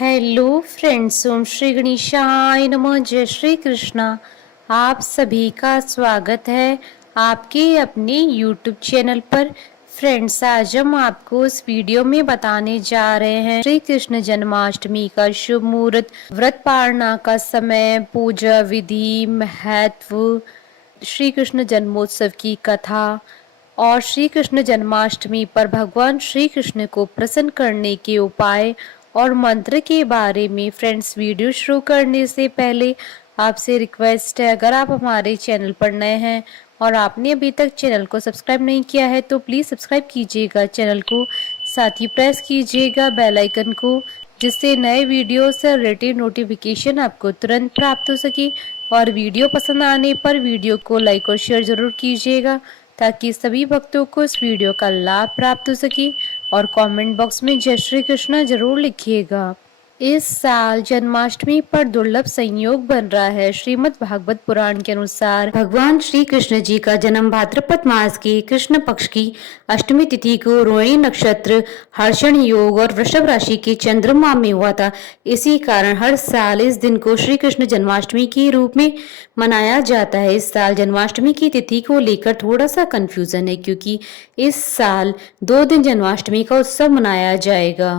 Hello friends, ओम श्री गणेशाय नमः। जय श्री कृष्णा। आप सभी का स्वागत है आपके अपने यूट्यूब चैनल पर। फ्रेंड्स, आज हम आपको इस वीडियो में बताने जा रहे हैं श्री कृष्ण जन्माष्टमी का शुभ मुहूर्त, व्रत पालना का समय, पूजा विधि, महत्व, श्री कृष्ण जन्मोत्सव की कथा और श्री कृष्ण जन्माष्टमी पर भगवान श्री कृष्ण को प्रसन्न करने के उपाय और मंत्र के बारे में। फ्रेंड्स, वीडियो शुरू करने से पहले आपसे रिक्वेस्ट है, अगर आप हमारे चैनल पर नए हैं और आपने अभी तक चैनल को सब्सक्राइब नहीं किया है तो प्लीज़ सब्सक्राइब कीजिएगा चैनल को, साथ ही प्रेस कीजिएगा बेल आइकन को, जिससे नए वीडियो से रिलेटेड नोटिफिकेशन आपको तुरंत प्राप्त हो सके। और वीडियो पसंद आने पर वीडियो को लाइक और शेयर जरूर कीजिएगा ताकि सभी भक्तों को इस वीडियो का लाभ प्राप्त हो सके। और कमेंट बॉक्स में जय श्री कृष्णा जरूर लिखिएगा। इस साल जन्माष्टमी पर दुर्लभ संयोग बन रहा है। श्रीमद् भागवत पुराण के अनुसार भगवान श्री कृष्ण जी का जन्म भाद्रपद मास के कृष्ण पक्ष की अष्टमी तिथि को रोहिणी नक्षत्र, हर्षण योग और वृषभ राशि के चंद्रमा में हुआ था। इसी कारण हर साल इस दिन को श्री कृष्ण जन्माष्टमी के रूप में मनाया जाता है। इस साल जन्माष्टमी की तिथि को लेकर थोड़ा सा कंफ्यूजन है, क्योंकि इस साल 2 दिन जन्माष्टमी का उत्सव मनाया जाएगा।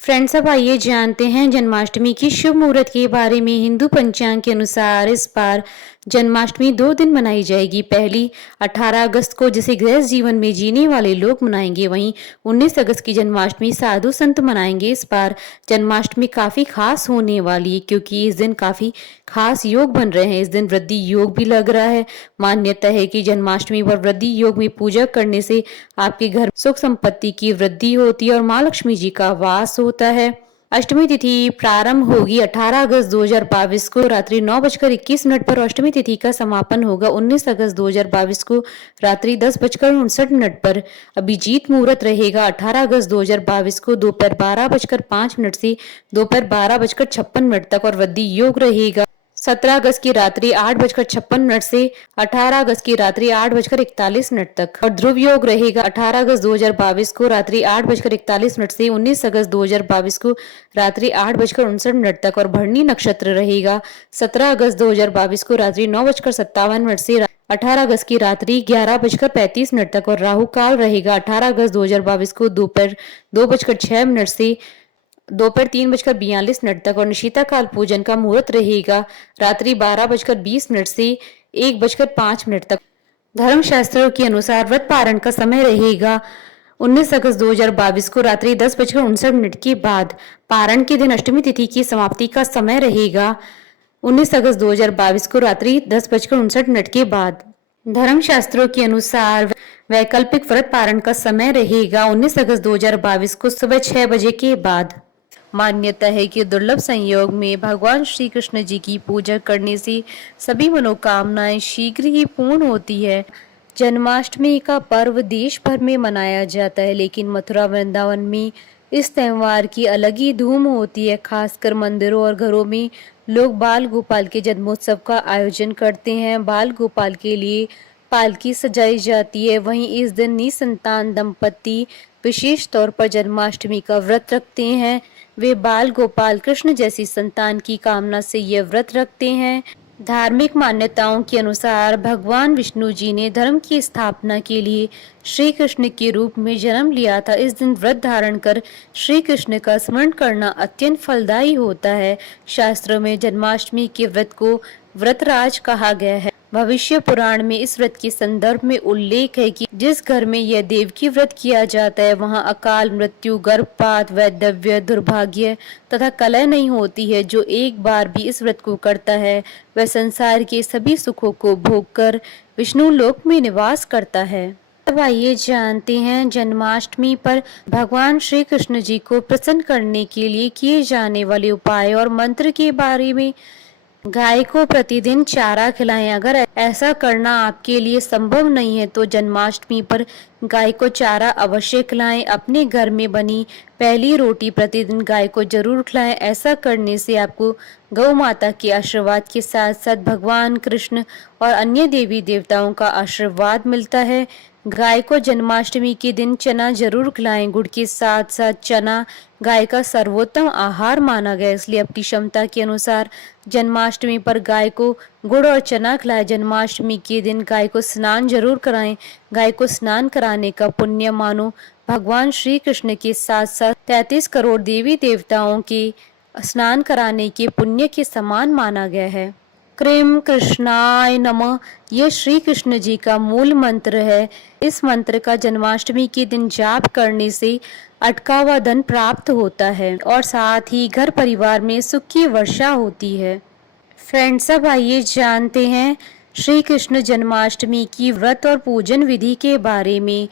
फ्रेंड्स, अब आइए जानते हैं जन्माष्टमी की शुभ मुहूर्त के बारे में। हिंदू पंचांग के अनुसार इस बार जन्माष्टमी 2 दिन मनाई जाएगी। पहली 18 अगस्त को, जिसे गृहस्थ जीवन में जीने वाले लोग मनाएंगे। वहीं 19 अगस्त की जन्माष्टमी साधु संत मनाएंगे। इस बार जन्माष्टमी काफी खास होने वाली है, क्योंकि इस दिन काफी खास योग बन रहे हैं। इस दिन वृद्धि योग भी लग रहा है। मान्यता है कि जन्माष्टमी पर वृद्धि योग में पूजा करने से आपके घर सुख संपत्ति की वृद्धि होती है और माँ लक्ष्मी जी का वास होता है। अष्टमी तिथि प्रारंभ होगी 18 अगस्त 2022 को रात्रि 9:21 पर। अष्टमी तिथि का समापन होगा 19 अगस्त 2022 को रात्रि 10:59 पर। अभिजीत मुहूर्त रहेगा 18 अगस्त 2022 को दोपहर 12:05 से दोपहर 12:56 तक और वृद्धि योग रहेगा 17 अगस्त की रात्रि 8:56 से 18 अगस्त की रात्रि 8:41 तक। और ध्रुव योग रहेगा 18 अगस्त 2022 को रात्रि 8:41 से 19 अगस्त 2022 को रात्रि 8:59 तक। और भरणी नक्षत्र रहेगा 17 अगस्त 2022 को रात्रि 9:57 से 18 अगस्त की रात्रि 11:35 तक। और राहु काल रहेगा 18 अगस्त 2022 को दोपहर 2:06 से दोपहर 3:42 तक। और निशिता काल पूजन का मुहूर्त रहेगा रात्रि 12:20 से 1:05 तक। धर्म शास्त्रों के अनुसार व्रत पारण का समय रहेगा 19 अगस्त 2022 को रात्रि 10:59 के बाद। पारण के दिन अष्टमी तिथि की समाप्ति का समय रहेगा 19 अगस्त 2022 को रात्रि 10:59 के बाद। धर्म शास्त्रों के अनुसार वैकल्पिक व्रत पारण का समय रहेगा 19 अगस्त 2022 को सुबह 6 बजे के बाद। मान्यता है कि दुर्लभ संयोग में भगवान श्री कृष्ण जी की पूजा करने से सभी मनोकामनाएं शीघ्र ही पूर्ण होती है। जन्माष्टमी का पर्व देश भर में मनाया जाता है, लेकिन मथुरा वृंदावन में इस त्योहार की अलग ही धूम होती है। खासकर मंदिरों और घरों में लोग बाल गोपाल के जन्मोत्सव का आयोजन करते हैं। बाल गोपाल के लिए पालकी सजाई जाती है। वहीं इस दिन निसंतान दंपति विशेष तौर पर जन्माष्टमी का व्रत रखते हैं। वे बाल गोपाल कृष्ण जैसी संतान की कामना से यह व्रत रखते हैं। धार्मिक मान्यताओं के अनुसार भगवान विष्णु जी ने धर्म की स्थापना के लिए श्री कृष्ण के रूप में जन्म लिया था। इस दिन व्रत धारण कर श्री कृष्ण का स्मरण करना अत्यंत फलदायी होता है। शास्त्रों में जन्माष्टमी के व्रत को व्रतराज कहा गया है। भविष्य पुराण में इस व्रत के संदर्भ में उल्लेख है कि जिस घर में यह देवकी व्रत किया जाता है वहां अकाल मृत्यु, गर्भपात, वैधव्य, दुर्भाग्य तथा कलह नहीं होती है। जो एक बार भी इस व्रत को करता है वह संसार के सभी सुखों को भोगकर विष्णु लोक में निवास करता है। अब आइए जानते हैं जन्माष्टमी पर भगवान श्री कृष्ण जी को प्रसन्न करने के लिए किए जाने वाले उपाय और मंत्र के बारे में। गाय को प्रतिदिन चारा खिलाएं। अगर ऐसा करना आपके लिए संभव नहीं है तो जन्माष्टमी पर गाय को चारा अवश्य खिलाएं। अपने घर में बनी पहली रोटी प्रतिदिन गाय को जरूर खिलाएं। ऐसा करने से आपको गौ माता के आशीर्वाद के साथ साथ भगवान कृष्ण और अन्य देवी देवताओं का आशीर्वाद मिलता है। गाय को जन्माष्टमी के दिन चना जरूर खिलाएं। गुड़ के साथ साथ चना गाय का सर्वोत्तम आहार माना गया, इसलिए अपनी क्षमता के अनुसार जन्माष्टमी पर गाय को गुड़ और चना खिलाएं। जन्माष्टमी के दिन गाय को स्नान जरूर कराएं। गाय को स्नान कराने का पुण्य मानो भगवान श्री कृष्ण के साथ साथ 33 करोड़ देवी देवताओं के स्नान कराने के पुण्य के समान माना गया है। क्रीम कृष्णाय नमः ये श्री कृष्ण जी का मूल मंत्र है। इस मंत्र का जन्माष्टमी के दिन जाप करने से अटका हुआ धन प्राप्त होता है और साथ ही घर परिवार में सुख की वर्षा होती है। फ्रेंड्स, अब आइए जानते हैं श्री कृष्ण जन्माष्टमी की व्रत और पूजन विधि के बारे में।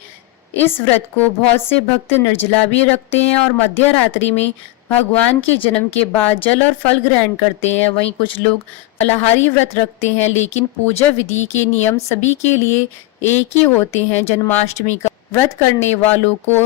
इस व्रत को बहुत से भक्त निर्जला भी रखते हैं और मध्य रात्रि में भगवान के जन्म के बाद जल और फल ग्रहण करते हैं। वहीं कुछ लोग फलाहारी व्रत रखते हैं, लेकिन पूजा विधि के नियम सभी के लिए एक ही होते हैं। जन्माष्टमी का व्रत करने वालों को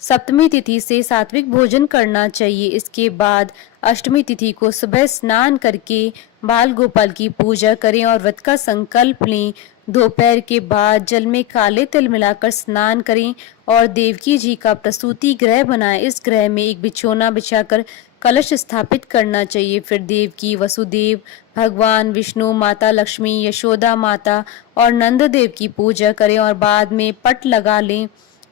सप्तमी तिथि से सात्विक भोजन करना चाहिए। इसके बाद अष्टमी तिथि को सुबह स्नान करके बाल गोपाल की पूजा करें और व्रत का संकल्प लें। दोपहर के बाद जल में काले तिल मिलाकर स्नान करें और देवकी जी का प्रसूति गृह बनाएं। इस गृह में एक बिछौना बिछाकर कलश स्थापित करना चाहिए। फिर देवकी, वसुदेव, भगवान विष्णु, माता लक्ष्मी, यशोदा माता और नंद देव की पूजा करें और बाद में पट लगा लें।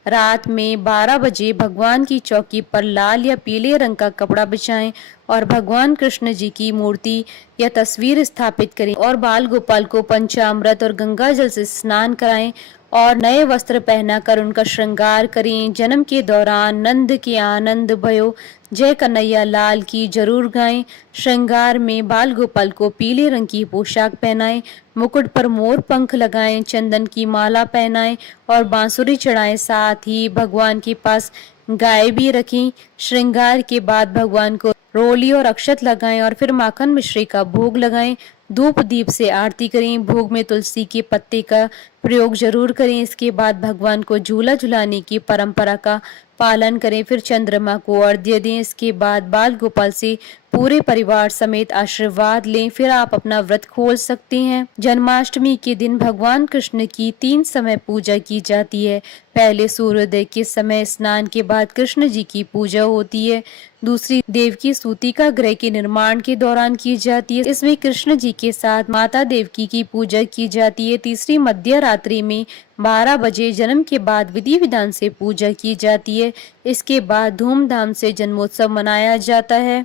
रात में 12 बजे भगवान की चौकी पर लाल या पीले रंग का कपड़ा बिछाएं और भगवान कृष्ण जी की मूर्ति या तस्वीर स्थापित करें और बाल गोपाल को पंचामृत और गंगा जल से स्नान कराएं और नए वस्त्र पहनाकर उनका श्रृंगार करें। जन्म के दौरान नंद के आनंद भयो जय कन्हैया लाल की जरूर गाएं। श्रृंगार में बाल गोपाल को पीले रंग की पोशाक पहनाएं, मुकुट पर मोर पंख लगाएं, चंदन की माला पहनाएं और बांसुरी चढ़ाएं। साथ ही भगवान के पास गाय भी रखें। श्रृंगार के बाद भगवान को रोली और अक्षत लगाएं और फिर माखन मिश्री का भोग लगाएं। धूप दीप से आरती करें। भोग में तुलसी के पत्ते का प्रयोग जरूर करें। इसके बाद भगवान को झूला झुलाने की परंपरा का पालन करें। फिर चंद्रमा को अर्घ्य दें। इसके बाद बाल गोपाल से पूरे परिवार समेत आशीर्वाद लें। फिर आप अपना व्रत खोल सकते हैं। जन्माष्टमी के दिन भगवान कृष्ण की 3 समय पूजा की जाती है। पहले सूर्योदय के समय स्नान के बाद कृष्ण जी की पूजा होती है। दूसरी देवकी सूतिका गृह के निर्माण के दौरान की जाती है। इसमें कृष्ण जी के साथ माता देवकी की पूजा की जाती है। तीसरी मध्य रात्रि में 12 बजे जन्म के बाद विधि विधान से पूजा की जाती है। इसके बाद धूमधाम से जन्मोत्सव मनाया जाता है।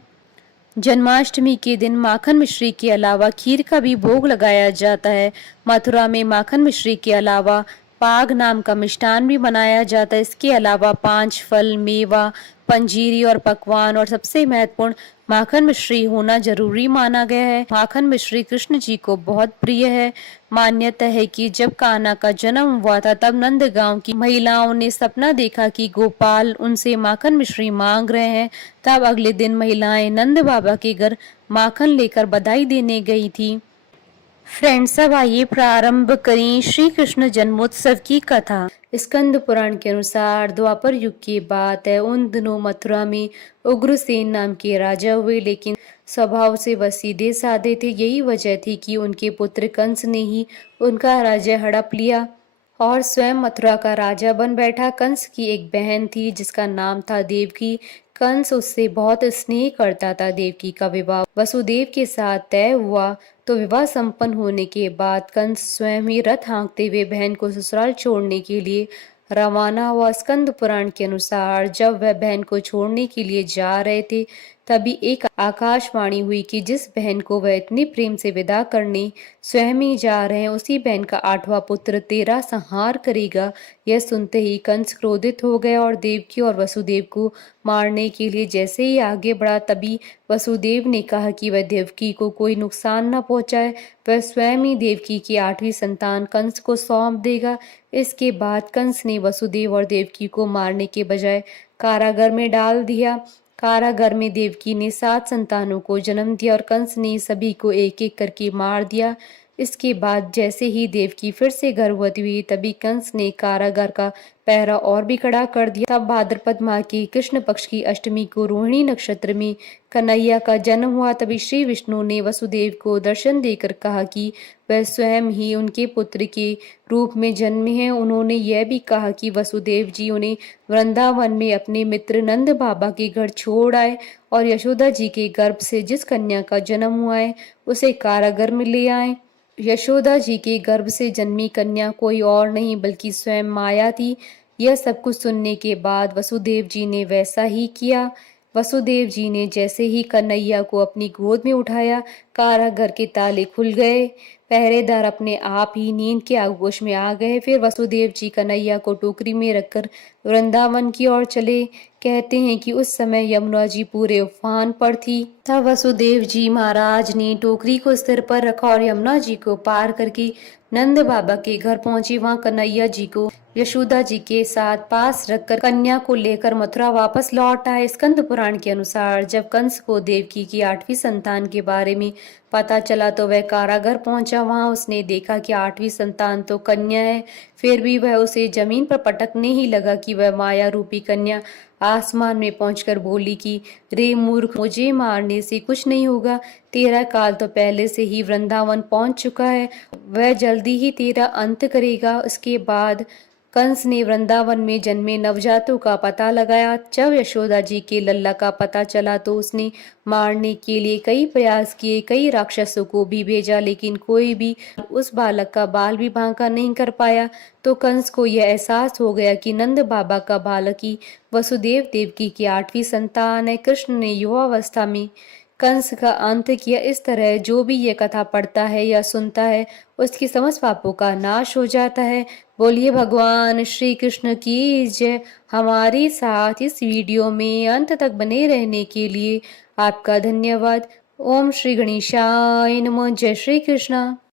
जन्माष्टमी के दिन माखन मिश्री के अलावा खीर का भी भोग लगाया जाता है। मथुरा में माखन मिश्री के अलावा पाग नाम का मिष्ठान भी बनाया जाता है। इसके अलावा 5 फल, मेवा, पंजीरी और पकवान और सबसे महत्वपूर्ण माखन मिश्री होना जरूरी माना गया है। माखन मिश्री कृष्ण जी को बहुत प्रिय है। मान्यता है कि जब कान्हा का जन्म हुआ था तब नंदगांव की महिलाओं ने सपना देखा कि गोपाल उनसे माखन मिश्री मांग रहे हैं। तब अगले दिन महिलाएं नंद बाबा के घर माखन लेकर बधाई देने गई थी। फ्रेंड्स, अब आइए प्रारंभ करें श्री कृष्ण जन्मोत्सव की कथा। स्कंद पुराण के अनुसार द्वापर युग की बात है। उन दिनों मथुरा में उग्रसेन नाम के राजा हुए, लेकिन स्वभाव से वह सीधे साधे थे। यही वजह थी कि उनके पुत्र कंस ने ही उनका राज्य हड़प लिया और स्वयं मथुरा का राजा बन बैठा। कंस की एक बहन थी जिसका नाम था देवकी। कंस उससे बहुत स्नेह करता था। देवकी का विवाह वसुदेव के साथ तय हुआ तो विवाह संपन्न होने के बाद कंस स्वयं ही रथ हाँकते हुए बहन को ससुराल छोड़ने के लिए रवाना हुआ। स्कंद पुराण के अनुसार जब वह बहन को छोड़ने के लिए जा रहे थे तभी एक आकाशवाणी हुई कि जिस बहन को वह इतने प्रेम से विदा करने स्वयं ही जा रहे हैं उसी बहन का 8वां पुत्र तेरा संहार करेगा। यह सुनते ही कंस क्रोधित हो गया और देवकी और वसुदेव को मारने के लिए जैसे ही आगे बढ़ा तभी वसुदेव ने कहा कि वह देवकी को कोई नुकसान न पहुंचाए। वह स्वयं ही देवकी की 8वीं संतान कंस को सौंप देगा। इसके बाद कंस ने वसुदेव और देवकी को मारने के बजाय कारागार में डाल दिया। कारागार में देवकी ने 7 संतानों को जन्म दिया और कंस ने सभी को एक एक करके मार दिया। इसके बाद जैसे ही देवकी फिर से गर्भवती हुई तभी कंस ने कारागार का पहरा और भी कड़ा कर दिया। तब भाद्रपद माह की कृष्ण पक्ष की अष्टमी को रोहिणी नक्षत्र में कन्हैया का जन्म हुआ। तभी श्री विष्णु ने वसुदेव को दर्शन देकर कहा कि वह स्वयं ही उनके पुत्र के रूप में जन्मे हैं। उन्होंने यह भी कहा कि वसुदेव जी उन्हें वृंदावन में अपने मित्र नंद बाबा के घर छोड़ आए और यशोदा जी के गर्भ से जिस कन्या का जन्म हुआ है उसे कारागार में ले आए। यशोदा जी के गर्भ से जन्मी कन्या कोई और नहीं बल्कि स्वयं माया थी। यह सब कुछ सुनने के बाद वसुदेव जी ने वैसा ही किया। वसुदेव जी ने जैसे ही कन्हैया को अपनी गोद में उठाया, कारागार के ताले खुल गए। पहरेदार अपने आप ही नींद के आगोश में आ गए। फिर वसुदेव जी कन्हैया को टोकरी में रखकर वृंदावन की ओर चले। कहते हैं कि उस समय यमुना जी पूरे उफान पर थी। तब वसुदेव जी महाराज ने टोकरी को सिर पर रखा और यमुना जी को पार करके नंद बाबा के घर पहुंचे। वहां कन्हैया जी को यशोदा जी के साथ पास रखकर कन्या को लेकर मथुरा वापस लौट आए। स्कंद पुराण के अनुसार जब कंस को देवकी की 8वीं संतान के बारे में पता चला तो वह कारागार पहुंचा। वहां उसने देखा कि 8वीं संतान तो कन्या है, फिर भी वह उसे जमीन पर पटकने ही लगा कि वह माया रूपी कन्या आसमान में पहुंचकर बोली कि रे मूर्ख, मुझे मारने से कुछ नहीं होगा। तेरा काल तो पहले से ही वृंदावन पहुंच चुका है, वह जल्दी ही तेरा अंत करेगा। उसके बाद कंस ने वृंदावन में जन्मे नवजातों का पता लगाया। जब यशोदा जी के लल्ला का पता चला तो उसने मारने के लिए कई प्रयास किए, कई राक्षसों को भी भेजा, लेकिन कोई भी उस बालक का बाल भी बांका नहीं कर पाया। तो कंस को यह एहसास हो गया कि नंद बाबा का बालक ही वसुदेव देवकी की 8वीं संतान है। कृष्ण ने युवावस्था में कंस का अंत किया। इस तरह जो भी ये कथा पढ़ता है या सुनता है उसकी समस्त पापों का नाश हो जाता है। बोलिए भगवान श्री कृष्ण की जय। हमारे साथ इस वीडियो में अंत तक बने रहने के लिए आपका धन्यवाद। ओम श्री गणेशाय नमः। जय श्री कृष्ण।